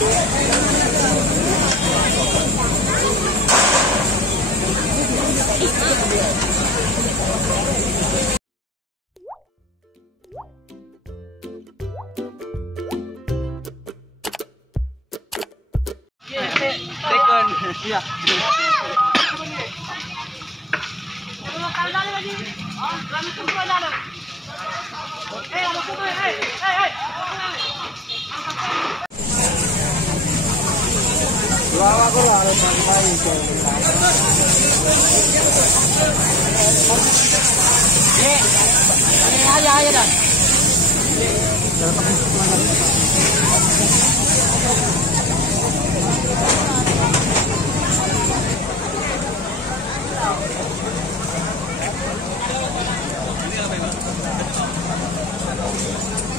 Iya. Aku lah harus sampai ke. Ayo dah.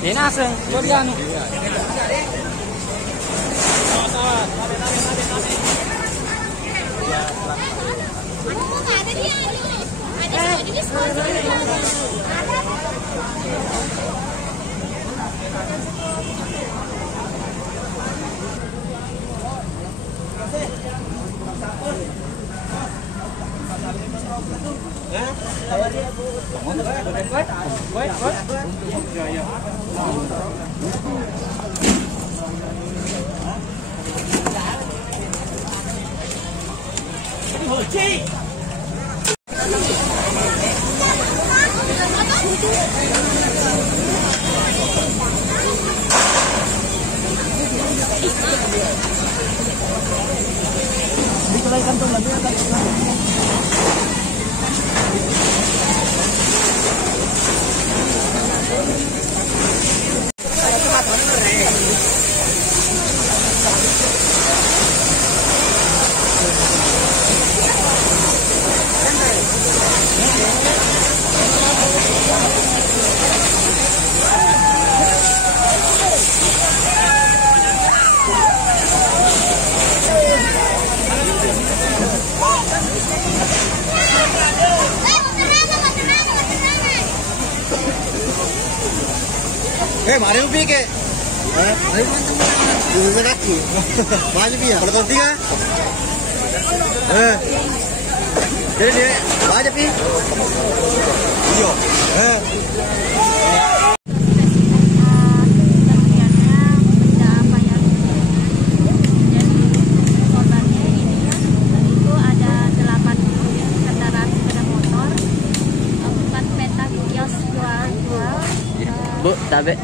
Ini asing, coba dia anu. Mari upi ke. Mari bisa kaki. Maju pia. Kalau tiga. Jadi dia maju pi. Iyo. Bu, tapi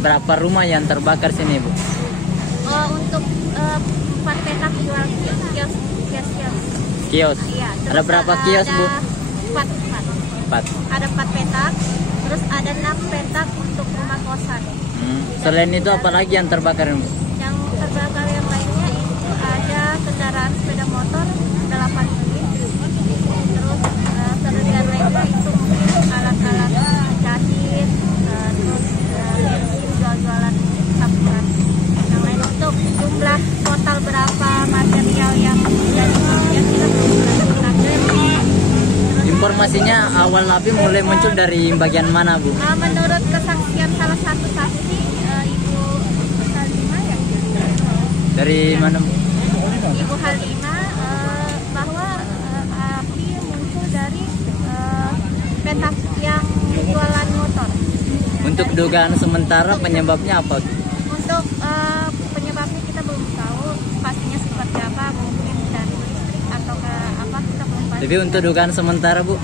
berapa rumah yang terbakar sini, Bu? Untuk 4 petak jual kios. Kios? Iya. Ada berapa kios, Bu? 4. Ada 4 petak, terus ada 6 petak untuk rumah kosan. Selain itu apa lagi yang terbakar, Bu? Yang terbakar yang lainnya itu ada kendaraan sepeda motor 8 unit, terus serpihan lainnya itu mungkin alat-alat jahit, terus bensin jual-jualan sabunan. Yang lain untuk jumlah total berapa material yang dari kemudian kita belum menentukan. Informasinya awal api mulai muncul dari bagian mana, Bu? Menurut kesaksian salah satu saksi, Ibu Halimah ya. Dari mana, Bu? Ibu Halimah bahwa api muncul dari petak yang jualan motor. Untuk dugaan sementara penyebabnya apa? Untuk penyebabnya kita belum tahu pastinya seperti apa, mungkin dari listrik atau ke apa kita belum pasti. Tapi untuk dugaan sementara, Bu?